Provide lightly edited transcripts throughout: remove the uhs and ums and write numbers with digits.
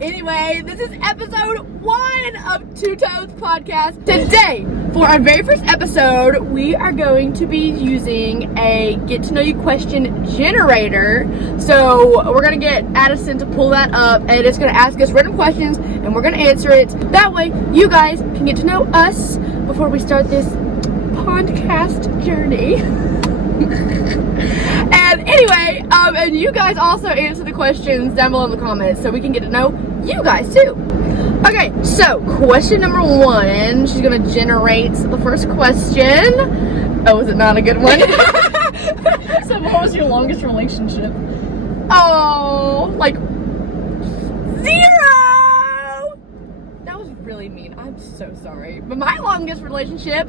Anyway, this is episode 1 of Two Toads Podcast. Today, for our very first episode, we are going to be using a get-to-know-you question generator. So, we're going to get Addison to pull that up, and it's going to ask us random questions, and we're going to answer it. That way, you guys can get to know us before we start this podcast journey. And anyway, and you guys also answer the questions down below in the comments so we can get to know you guys too. Okay, so question number 1, she's gonna generate the first question. Oh, is it not a good one? So what was your longest relationship? Oh, like 0! That was really mean. I'm so sorry. But my longest relationship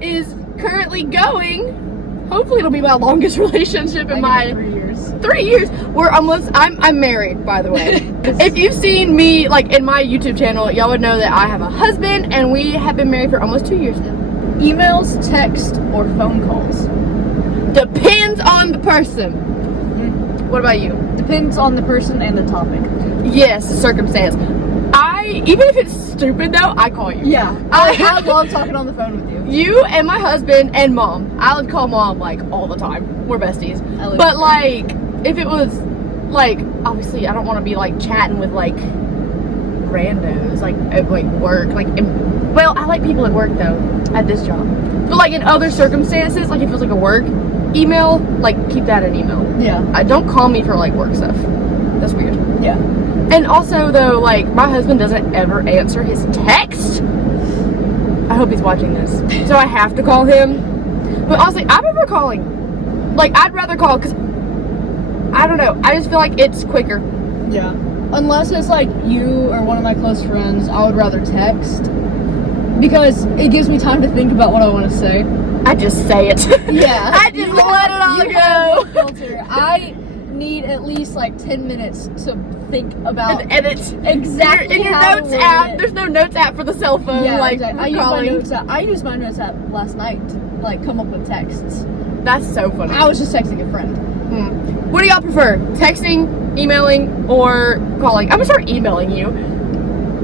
is currently going. Hopefully it'll be my longest relationship in my 3 years. 3 years. I'm married, by the way. If you've seen me like in my YouTube channel, y'all would know that I have a husband and we have been married for almost 2 years now. Emails, text, or phone calls? Depends on the person. Mm-hmm. What about you? Depends on the person and the topic. Yes, the circumstance. Even if it's stupid though, I call you. Yeah. I love talking on the phone with you. You and my husband and mom. I would call mom like all the time. We're besties. But like, if it was like, obviously I don't want to be like chatting with like randos, like at like work. Well, I like people at work though, at this job. But like in other circumstances, like if it was like a work email, like keep that in email. Yeah. Don't call me for like work stuff. That's weird. Yeah. And also though, like my husband doesn't ever answer his text. I hope he's watching this. So I have to call him. But honestly, I prefer calling. Like I'd rather call because I don't know. I just feel like it's quicker. Yeah. Unless it's like you or one of my close friends, I would rather text because it gives me time to think about what I want to say. I just say it. Yeah. I just let it all go. Filter. I need at least like 10 minutes to think about and it's exactly in your how notes to app. it. There's no notes app for the cell phone. Yeah, like exactly. I used my notes app last night to like come up with texts. That's so funny. I was just texting a friend. What do y'all prefer? Texting, emailing, or calling? I'm gonna start emailing you.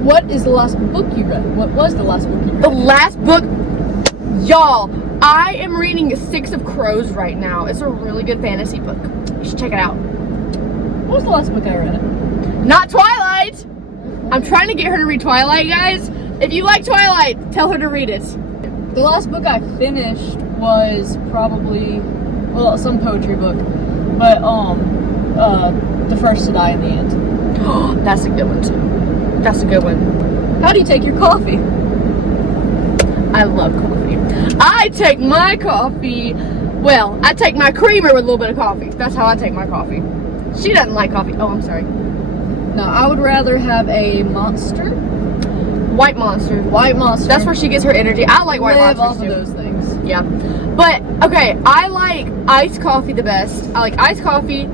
What is the last book you read? What was the last book you read? The last book, y'all. I am reading 6 of Crows right now. It's a really good fantasy book. You should check it out. What was the last book I read? Not Twilight! I'm trying to get her to read Twilight, guys. If you like Twilight, tell her to read it. The last book I finished was probably, well, some poetry book. But, The First to Die in the End. Oh, that's a good one, too. That's a good one. How do you take your coffee? I love coffee. I take my coffee, well, I take my creamer with a little bit of coffee. That's how I take my coffee. She doesn't like coffee. Oh, I'm sorry. No, I would rather have a Monster. White Monster. White Monster. That's where she gets her energy. I like White Monsters off too. of those things. Yeah. But, okay, I like iced coffee the best. I like iced coffee.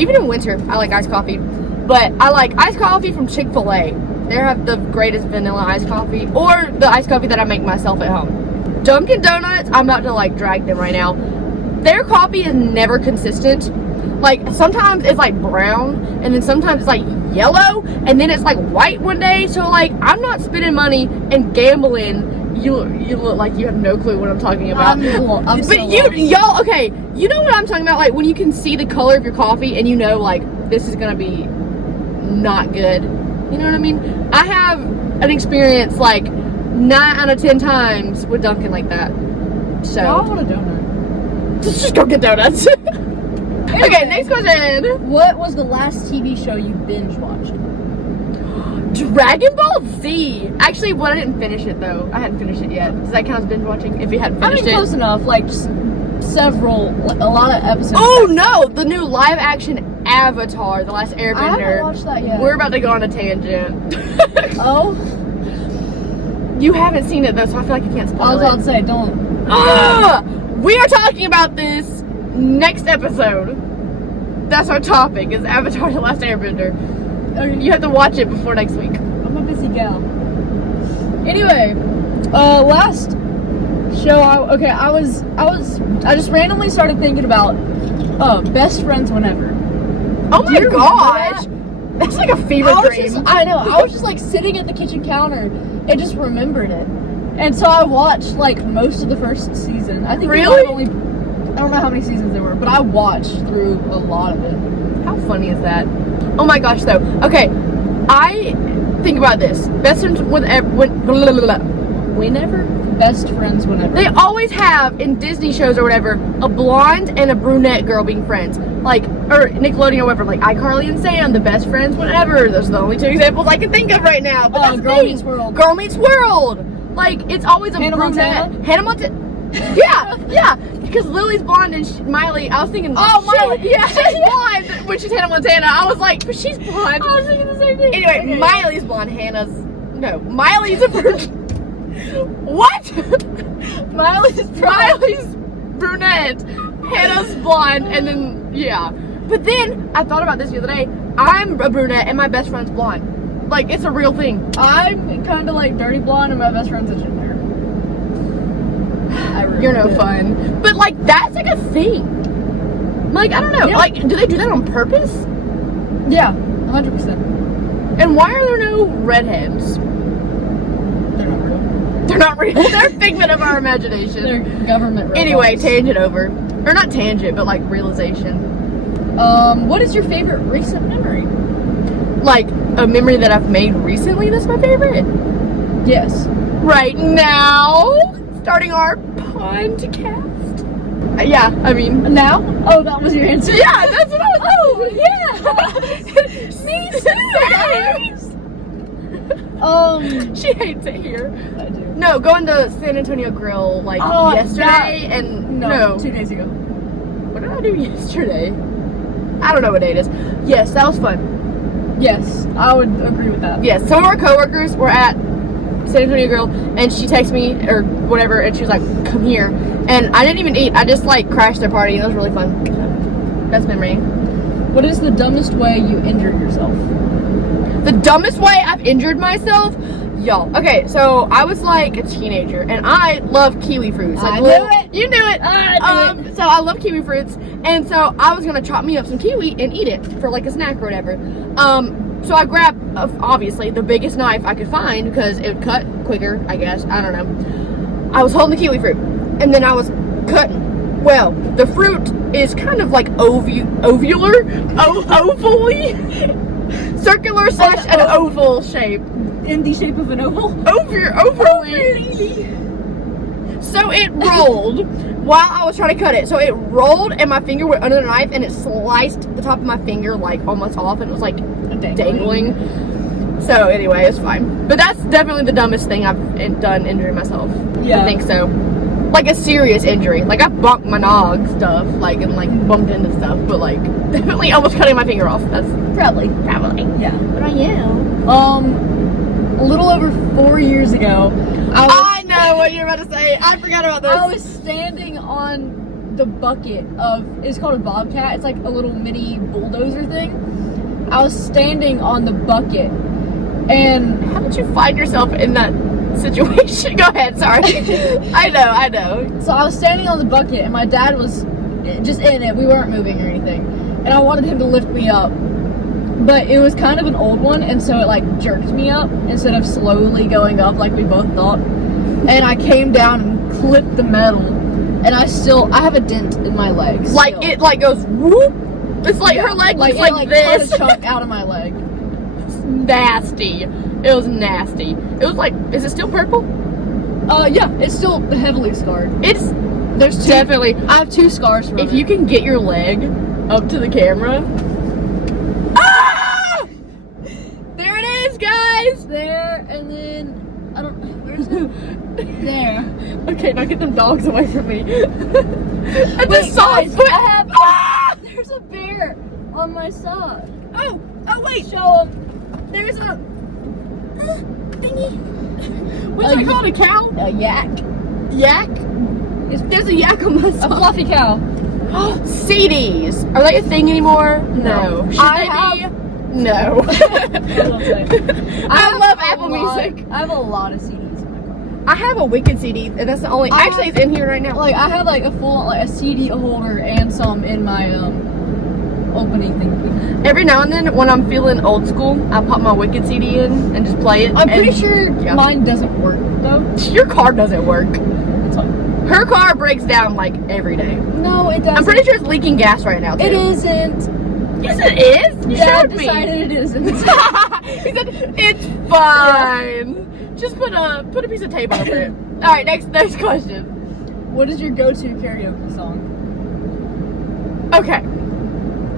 Even in winter, I like iced coffee. But I like iced coffee from Chick-fil-A. They have the greatest vanilla iced coffee. Or the iced coffee that I make myself at home. Dunkin' Donuts, I'm about to like drag them right now. Their coffee is never consistent. Like sometimes it's like brown and then sometimes it's like yellow and then it's like white one day. So like I'm not spending money and gambling. You look like you have no clue what I'm talking about. Y'all, okay, you know what I'm talking about? Like when you can see the color of your coffee and you know like this is gonna be not good. You know what I mean? I have an experience like 9 out of 10 times with Dunkin' like that. So I want a donut. Just go get donuts. Okay, next question. What was the last TV show you binge watched? Dragon Ball Z. Actually, I didn't finish it though. I hadn't finished it yet. Does that count as binge watching? If you hadn't finished it. Close enough. Like just a lot of episodes. Oh no, the new live action Avatar, The Last Airbender. I haven't watched that yet. We're about to go on a tangent. Oh? You haven't seen it though, so I feel like you can't spoil it. I was about to say, don't. We are talking about this next episode. That's our topic, is Avatar, The Last Airbender. You have to watch it before next week. I'm a busy gal. Anyway, last show, I just randomly started thinking about Best Friends Whenever. Oh my gosh! That's like a fever dream. I know. I was just like sitting at the kitchen counter and just remembered it. And so I watched like most of the first season. I think Really? I don't know how many seasons there were, but I watched through a lot of it. How funny is that? Oh my gosh, though. Okay, I think about this. Best friends whenever? Best friends whenever. They always have, in Disney shows or whatever, a blonde and a brunette girl being friends. Like, or Nickelodeon or whatever, like iCarly and Sam, the best friends whenever. Those are the only two examples I can think of right now. But that's Girl Meets World. Girl Meets World. Like, it's always a Hannah brunette. Montana? Hannah Montana. Yeah. Because Lily's blonde and Miley, I was thinking, Miley. Yeah, she's blonde when she's Hannah Montana. I was like, but she's blonde. I was thinking the same thing. Anyway, Okay. Miley's blonde, Miley's a what? Miley's brunette, Hannah's blonde, and then, yeah. But then, I thought about this the other day. I'm a brunette and my best friend's blonde. Like, it's a real thing. I'm kind of like dirty blonde and my best friend's a ginger. You're no fun. But, like, that's like a thing. Like, I don't know. Yeah. Like, do they do that on purpose? Yeah, 100%. And why are there no redheads? They're not real. They're not real. They're a figment of our imagination. They're government robots. Anyway, tangent over. Or not tangent, but like realization. What is your favorite recent memory? Like a memory that I've made recently that's my favorite? Yes. Right now, starting our podcast. Yeah, I mean. Now? Oh, that was your answer? Yeah, that's what I was. Oh, yeah. Me too. She hates it here. I do. No, going to San Antonio Grill like yesterday and no. 2 days ago. What did I do yesterday? I don't know what day it is. Yes, that was fun. Yes, I would agree with that. Yes, some of our coworkers were at San Antonio Grill, and she texted me or whatever, and she was like, "Come here," and I didn't even eat. I just like crashed their party, and it was really fun. Best memory. What is the dumbest way you injured yourself? The dumbest way I've injured myself, y'all. Okay, so I was like a teenager, and I love kiwi fruits. Like I knew it. You knew it. I knew it. So I love kiwi fruits, and so I was gonna chop me up some kiwi and eat it for like a snack or whatever. So I grabbed obviously the biggest knife I could find because it would cut quicker. I guess I don't know. I was holding the kiwi fruit, and then I was cutting. Well, the fruit is kind of like ovally, circular / an oval shape. In the shape of an oval? Overly. So it rolled while I was trying to cut it. So it rolled and my finger went under the knife and it sliced the top of my finger like almost off and it was like dangling. So anyway, it's fine. But that's definitely the dumbest thing I've done injuring myself. Yeah. I think so. Like a serious injury. Like I bumped my nog stuff, like and like bumped into stuff, but like definitely almost cutting my finger off. That's Probably. Yeah. What about you? A little over 4 years ago, I know what you're about to say. I forgot about this. I was standing on the bucket of, it's called a bobcat. It's like a little mini bulldozer thing. I was standing on the bucket, and How did you find yourself in that situation? Go ahead, sorry. I know. so I was standing on the bucket, and my dad was just in it. We weren't moving or anything, and I wanted him to lift me up, but it was kind of an old one, and so it like jerked me up instead of slowly going up like we both thought. And I came down and clipped the metal, and I have a dent in my leg. Like still. it like goes whoop. It's like her leg was like cut this. a chunk out of my leg. Nasty. It was nasty. It was like, is it still purple? Yeah, it's still heavily scarred. There's definitely. I have 2 scars from it. If you can get your leg up to the camera. Ah! There it is, guys. There, and then I don't. Where's it? There. Okay, now get them dogs away from me. And Wait, the soft guys, foot. I have. Ah! There's a bear on my sock. Oh wait. Show him. There's a thingy. What's that called? A cow? A yak. Yak? There's a yak on my A sock. fluffy cow. CDs. Are they a thing anymore? No. Should I they have- be? No. I love Apple Music. I have a lot of CDs in my car. I have a Wicked CD, and that's the only. Actually, it's in here right now. Like I have like a full a CD holder and some in my open anything. Every now and then, when I'm feeling old school, I pop my Wicked CD in and just play it. I'm pretty sure mine doesn't work though. Your car doesn't work. It's fine. Her car breaks down like every day. No, it doesn't. I'm pretty sure it's leaking gas right now too. It isn't. Yes, it is. You Dad showed me. decided it isn't. He said it's fine. Just put a piece of tape over it. All right, next question. What is your go-to karaoke song? Okay,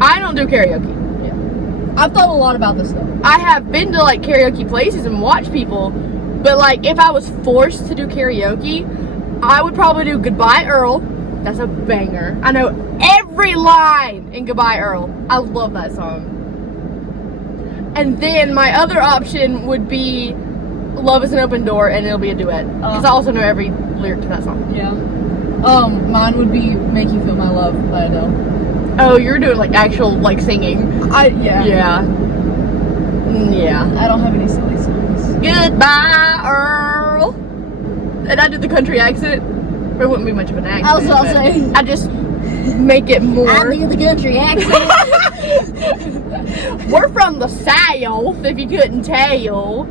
I don't do karaoke. Yeah, I've thought a lot about this though. I have been to like karaoke places and watched people, but like if I was forced to do karaoke, I would probably do Goodbye Earl. That's a banger. I know every line in Goodbye Earl. I love that song. And then my other option would be Love is an Open Door, and it'll be a duet. Because I also know every lyric to that song. Yeah. Mine would be Make You Feel My Love by Adele. Oh, you're doing like actual like singing. Yeah. Yeah. I don't have any silly songs. Goodbye Earl. And I did the country accent. It wouldn't be much of an accent. I was about to say. I just make it more. I do the country accent. We're from the South, if you couldn't tell.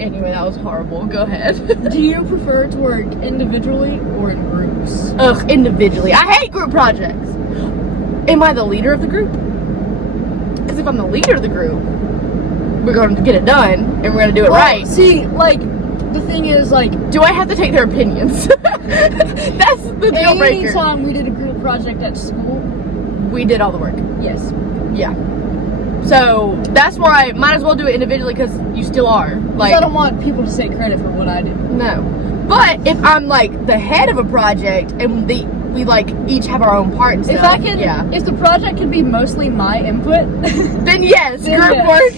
Anyway, that was horrible. Go ahead. Do you prefer to work individually or in groups? Ugh, individually. I hate group projects. Am I the leader of the group? Because if I'm the leader of the group, we're going to get it done, and we're going to do it right. See, like, the thing is, like... Do I have to take their opinions? That's the deal breaker. Anytime we did a group project at school... We did all the work. Yes. Yeah. So, that's why I might as well do it individually, because you still are. Like, I don't want people to take credit for what I do. No. But if I'm, like, the head of a project, and we like, each have our own part and stuff. If the project can be mostly my input... then yes, group work.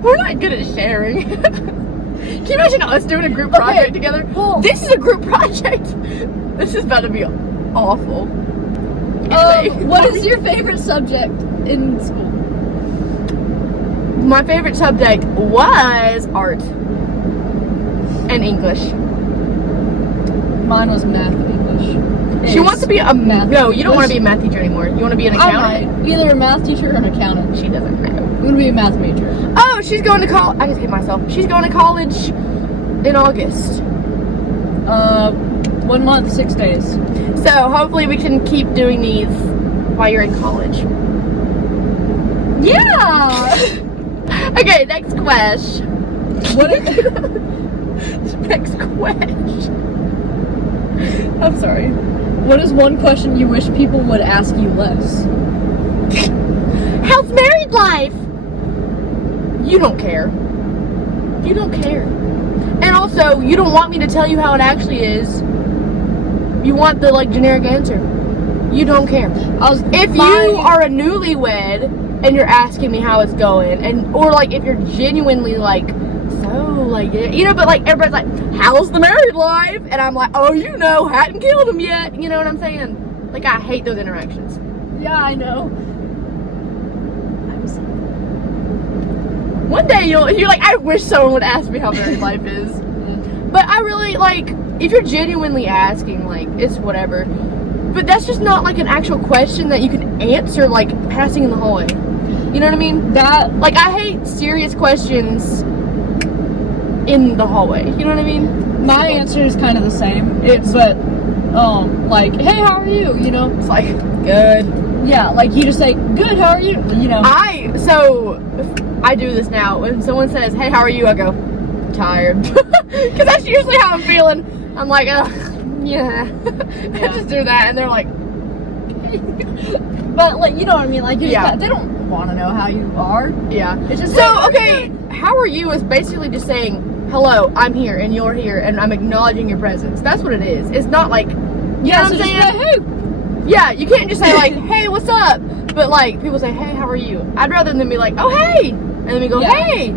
We're not good at sharing. Can you imagine us doing a group project together? Well, this is a group project. This is about to be awful. Anyway, what is your favorite subject in school? My favorite subject was art and English. Mine was math and English. She wants to be a math. No, you don't want to be a math teacher anymore. You want to be an accountant? Either a math teacher or an accountant. She doesn't know. I'm going to be a math major. Oh, she's going to college. I just hate myself. She's going to college in August. 1 month, 6 days. So hopefully we can keep doing these while you're in college. Yeah! Okay, next question. What is Next question. I'm sorry. What is one question you wish people would ask you less? How's married life? You don't care. You don't care. And also, you don't want me to tell you how it actually is. You want the, like, generic answer. You don't care. If you are a newlywed and you're asking me how it's going, or, like, if you're genuinely, like, but, like, everybody's like, how's the married life? And I'm like, oh, hadn't killed him yet. You know what I'm saying? Like, I hate those interactions. Yeah, I know. One day you're like, I wish someone would ask me how married life is. But I really, like, if you're genuinely asking, like, it's whatever. But that's just not, like, an actual question that you can answer, like, passing in the hallway. You know what I mean? Like, I hate serious questions in the hallway. You know what I mean? My answer is kind of the same. Like, hey, how are you? You know? It's like, good. Yeah, like, you just say, good, how are you? You know? I do this now. When someone says, hey, how are you? I go, tired. Because that's usually how I'm feeling. I'm like, ugh, yeah. I just do that, and they're like, but, like, you know what I mean? Like, they don't want to know how you are. Yeah. It's just okay, how are you is basically just saying, hello, I'm here, and you're here, and I'm acknowledging your presence. That's what it is. It's not like, you know what I'm saying? Just hey. Yeah, you can't just say, like, hey, what's up? But, like, people say, hey, how are you? I'd rather than be like, oh, hey. And then we go, hey.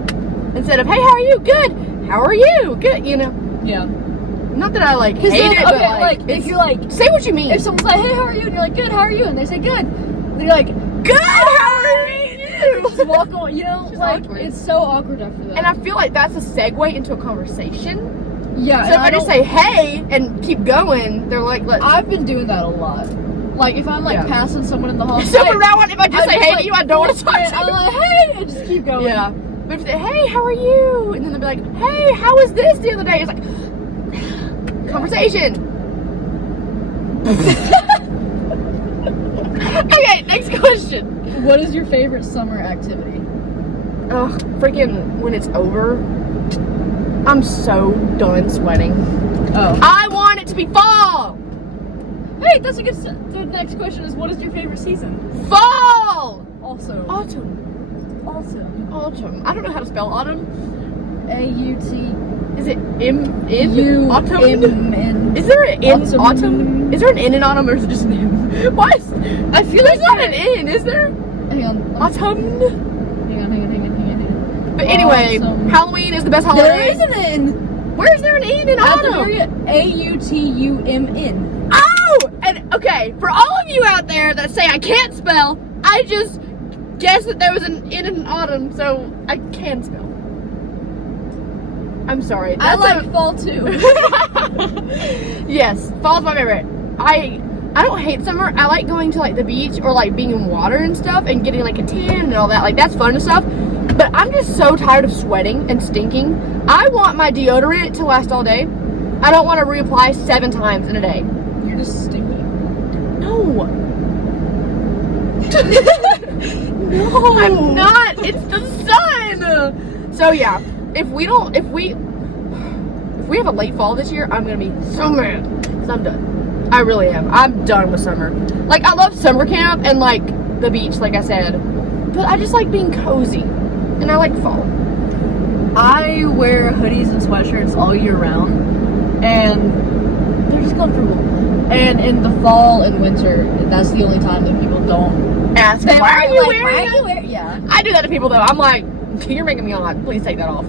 Instead of, hey, how are you? Good. How are you? Good, you know? Yeah. Not that I, like, hate it, but, like, if you're like, say what you mean. If someone's like, hey, how are you? And you're like, good, how are you? And they say, good. And you're like, good, how are you? Just walk on, you know? It's like, awkward. It's so awkward after that. And I feel like that's a segue into a conversation. Yeah. So if I just say, hey, and keep going, they're like, I've been doing that a lot. Like, if I'm, like, Yeah. passing someone in the hall. So from now on, if I just say hey to you, I don't want to talk to you. I'm like, hey, and just keep going. Yeah. But if you say, hey, how are you? And then they'll be like, hey, how was this the other day? It's like, conversation. Okay, next question. What is your favorite summer activity? Ugh, freaking when it's over, I'm so done sweating. Oh. I want it to be fall! Hey, that's a good. The next question is, what is your favorite season? Fall! Also. Autumn. Autumn. I don't know how to spell autumn. A-U-T. Is it M in U autumn? M-N. Is there an N Autumn. autumn? Is there an N in autumn or is it just an M? What? I feel there's not an N, is there? Hang on. Autumn. Hang on. But anyway, Autumn. Halloween is the best holiday. There is an N. Where is there an N in At the autumn? very A-U-T-U-M-N. Oh! And okay, for all of you out there that say I can't spell, I just guessed that there was an N in autumn, so I can spell. I'm sorry. I That's like fall too. Yes, fall's my favorite. I don't hate summer. I like going to like the beach or like being in water and stuff and getting like a tan and all that. Like that's fun and stuff. But I'm just so tired of sweating and stinking. I want my deodorant to last all day. I don't want to reapply 7 times in a day. You're just stinky. No. No, I'm not. It's the sun. So yeah, if we have a late fall this year, I'm gonna be so mad. 'Cause I'm done. I really am. I'm done with summer. Like I love summer camp and like the beach, like I said, but I just like being cozy, and I like fall. I wear hoodies and sweatshirts all year round, and they're just comfortable. And in the fall and winter, that's the only time that people don't Ask, They why are you like, wearing why are that? you wearing? Yeah. I do that to people though. I'm like, you're making me hot. Please take that off.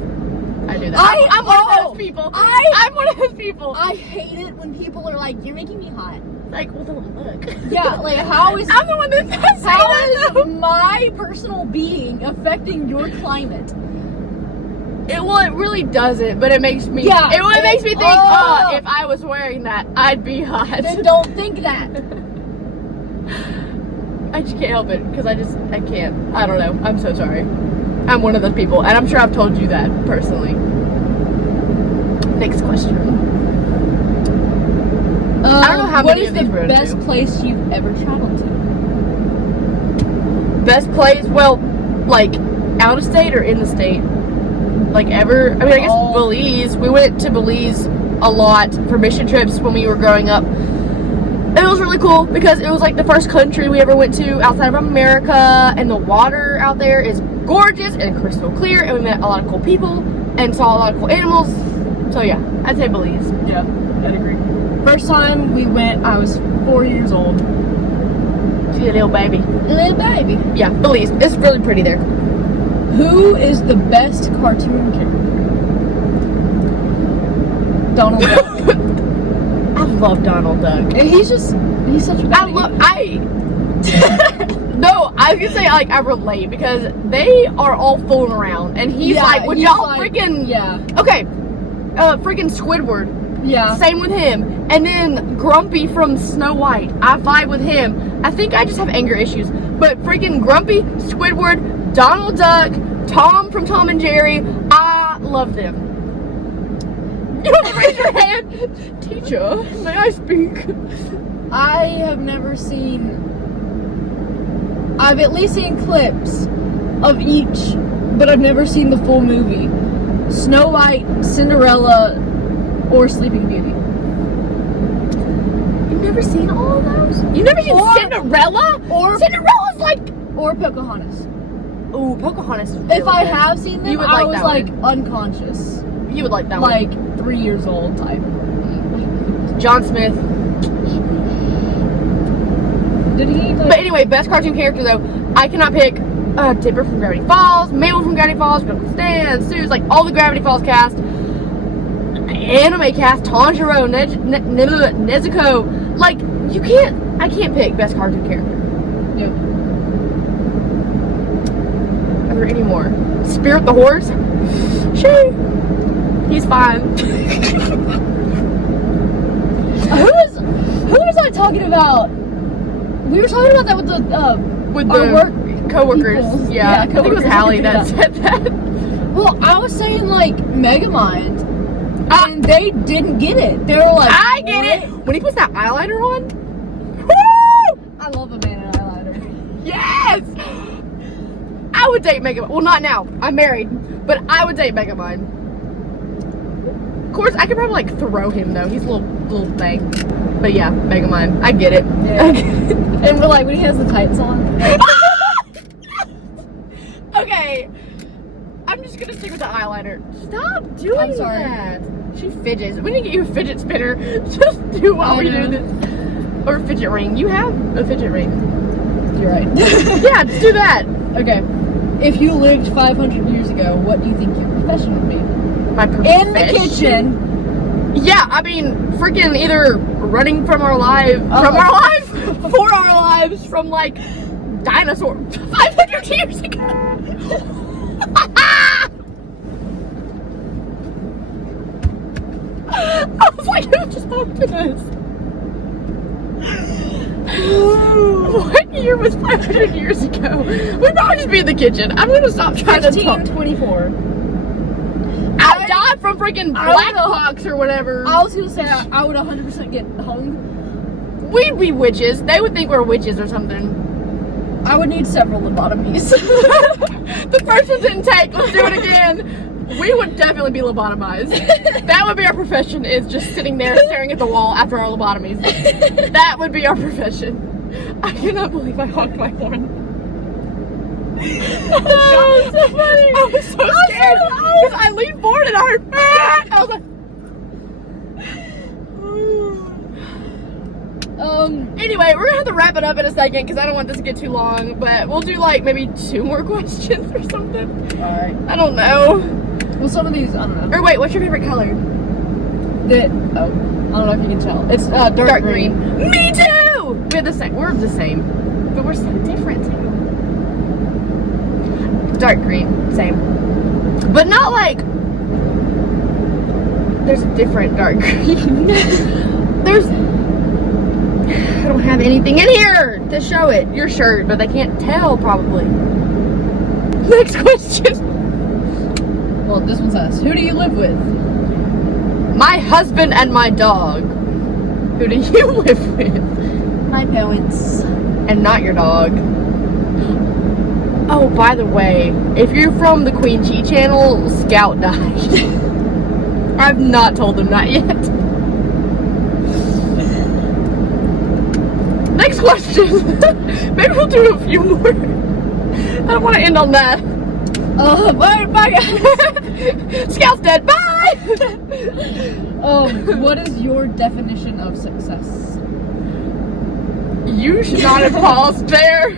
I do that. I'm one of those people. I'm one of those people. I hate it when people are like, "You're making me hot." Like, well, don't look. Yeah, like how is I'm the one that say how that. is my personal being affecting your climate? It really doesn't, but it makes me. Yeah, It makes me think. oh. Oh, if I was wearing that, I'd be hot. Then don't think that. I just can't help it because I can't. I don't know. I'm so sorry. I'm one of those people, and I'm sure I've told you that personally. Next question. I don't know how many of these we're What gonna is the do. best place you've ever traveled to? Best place? Well, like out of state or in the state? Like ever? I mean, I guess Oh. Belize. We went to Belize a lot for mission trips when we were growing up. It was really cool because it was like the first country we ever went to outside of America, and the water out there is gorgeous and crystal clear, and we met a lot of cool people and saw a lot of cool animals. So yeah, I'd say Belize. Yeah, I'd agree. First time we went, I was 4 years old. She's a little baby. Little baby. Yeah, Belize. It's really pretty there. Who is the best cartoon character? Donald Duck. I love Donald Duck. And he's such a baby. No, I was gonna say like I relate because they are all fooling around, and he's Yeah, like, would he's y'all like- freaking Yeah. okay, freaking Squidward. Yeah. Same with him, and then Grumpy from Snow White. I vibe with him. I think I just have anger issues, but freaking Grumpy, Squidward, Donald Duck, Tom from Tom and Jerry. I love them. You have to raise your hand, teacher. May I speak? I have never seen. I've at least seen clips of each, but I've never seen the full movie. Snow White, Cinderella, or Sleeping Beauty. You've never seen all of those? You've never seen Cinderella? Cinderella's like. Or Pocahontas. Ooh, Pocahontas. Is really If I good. have seen them, You would I like was that like one. unconscious, You would like that one. like 3 years old type. John Smith. Did he? But anyway, best cartoon character though, I cannot pick Dipper from Gravity Falls, Mabel from Gravity Falls, Uncle Stan, Sue's, like all the Gravity Falls cast, anime cast, Tanjiro, Nezuko. Like I can't pick best cartoon character. Yep. Are there any more? Spirit the horse. He's fine. Who was I talking about We were talking about that with our work coworkers. people. Yeah, I think it was coworkers. Hallie that said that. Well, I was saying like Megamind, and they didn't get it. They were like, I get "What?" it. When he puts that eyeliner on, woo! I love a man in eyeliner. Yes! I would date Megamind. Well, not now. I'm married. But I would date Megamind. Of course, I could probably, like, throw him, though. He's a little thing. But yeah, Megamind. I get it. Yeah. And we're like, when he has the tights on. Okay. I'm just gonna stick with the eyeliner. Stop doing I'm sorry. that. She fidgets. We need to get you a fidget spinner. Just do while we do this. Or a fidget ring. You have a fidget ring. You're right. Yeah, just do that. Okay. If you lived 500 years ago, what do you think your profession would be? My profession? In the kitchen. Yeah, I mean, freaking either running from our lives, for our lives, from like dinosaurs 500 years ago. I was like, who just happened us? What year was 500 years ago? We'd probably just be in the kitchen. I'm gonna stop trying to talk. 1524. I died from freaking Blackhawks or whatever. I was gonna say I would 100% get hung. We'd be witches. They would think we're witches or something. I would need several lobotomies. The first one didn't take. Let's do it again. We would definitely be lobotomized. That would be our profession, is just sitting there staring at the wall after our lobotomies. That would be our profession. I cannot believe I honked my horn. Oh, so funny. I was so scared because I leaned forward and I heard, I was like, anyway, we're gonna have to wrap it up in a second because I don't want this to get too long, but we'll do like maybe 2 more questions or something. Alright. I don't know. Well, some of these, I don't know. Or wait, what's your favorite color? I don't know if you can tell. It's dark green. Me too! We're the same. We're the same. But we're so different too. Dark green. Same. But not like... There's a different dark green. There's... I don't have anything in here to show it. Your shirt, but they can't tell probably. Next question. Well, this one says, who do you live with? My husband and my dog. Who do you live with? My parents. And not your dog. Oh, by the way, if you're from the Queen Chi channel, Scout died. I've not told them that yet. Next question. Maybe we'll do a few more. I don't want to end on that. Bye guys. Scout's dead. Bye. What is your definition of success? You should not have paused there.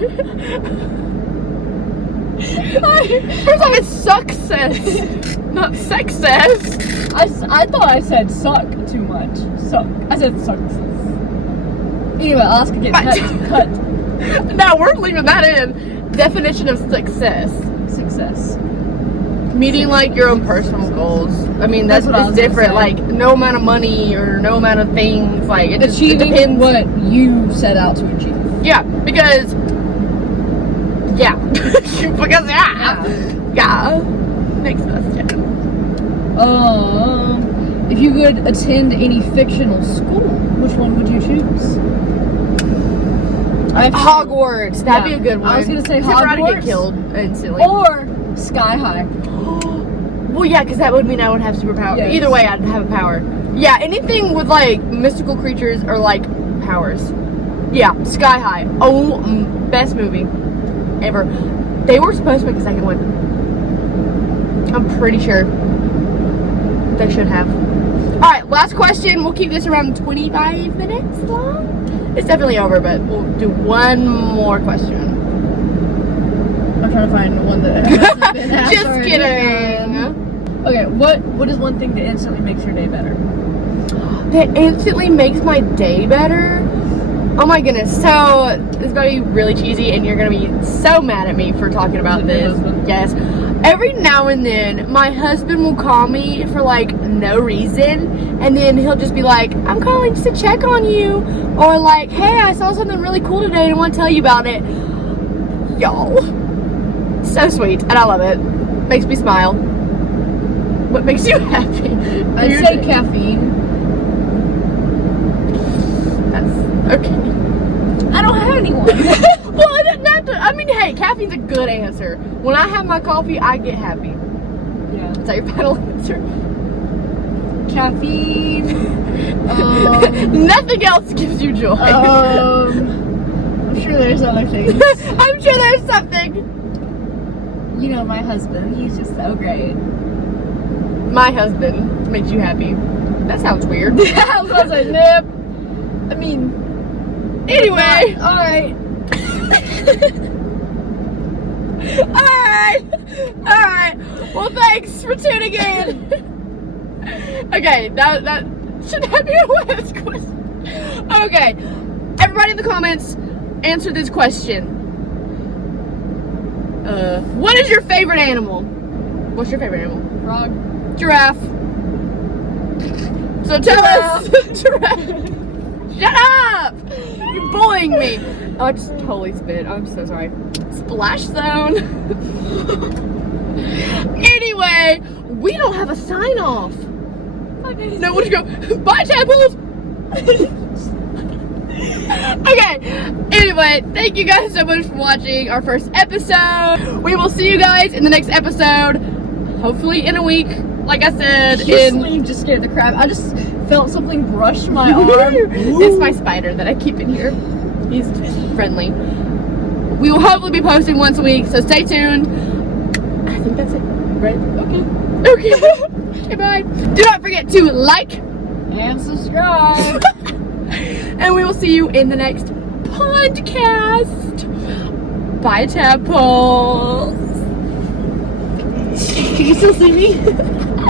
First off, it's success, not success. I thought I said suck too much. Suck. I said success. Anyway, I'll ask again. Cut. No, we're leaving that in. Definition of success. Success. Meeting like your own personal goals. I mean, that's what I was different. gonna say. Like no amount of money or no amount of things. Like it just it Achieving depends. what you set out to achieve. Yeah, because yeah. Next question. If you could attend any fictional school, which one would you choose? Hogwarts. That'd be a good one. I was gonna say Except for I'd Hogwarts get killed instantly. or Sky High. Well, yeah, because that would mean I would have superpowers. Yes. Either way, I'd have a power. Yeah, anything with like mystical creatures or like powers. Yeah, Sky High. Oh, best movie ever. They were supposed to make a second one. I'm pretty sure they should have. All right, last question. We'll keep this around 25 minutes long. It's definitely over, but we'll do one more question. I'm trying to find one that hasn't been asked Just already. kidding. Okay, what is one thing that instantly makes your day better? That instantly makes my day better? Oh my goodness. So, it's going to be really cheesy and you're going to be so mad at me for talking about this. Yes. every now and then, my husband will call me for like no reason, and then he'll just be like, I'm calling just to check on you, or like, hey, I saw something really cool today and I want to tell you about it. Y'all, so sweet, and I love it. Makes me smile. What makes you happy? I'd say caffeine. That's okay. I don't have anyone. Well, I mean, hey, caffeine's a good answer. When I have my coffee, I get happy. Yeah. Is that your final answer? Caffeine. Nothing else gives you joy. I'm sure there's other things. I'm sure there's something. You know, my husband, he's just so great. My husband makes you happy. That sounds weird. I was about to say, nope. I mean, anyway. Alright. Alright. Well, thanks for tuning in. Okay, that should that be our last question? Okay. Everybody in the comments, answer this question. What is your favorite animal? What's your favorite animal? Frog. Giraffe. So tell us. Giraffe. Shut up! You're bullying me. Oh, I just totally spit. I'm so sorry. Splash zone. Anyway, we don't have a sign off. No, what you go? Bye, Tadpoles. Okay. Anyway, thank you guys so much for watching our first episode. We will see you guys in the next episode. Hopefully in a week. Like I said, Your sleeve just scared the crap. I just felt something brush my arm. It's my spider that I keep in here. He's friendly. We will hopefully be posting once a week, so stay tuned. I think that's it. Right? Okay. Okay, bye. Do not forget to like And subscribe. and we will see you in the next podcast. Bye, Tadpoles. Can you still see me? I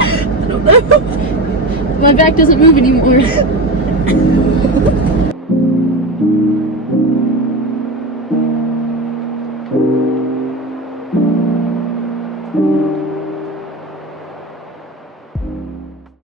don't know. My back doesn't move anymore.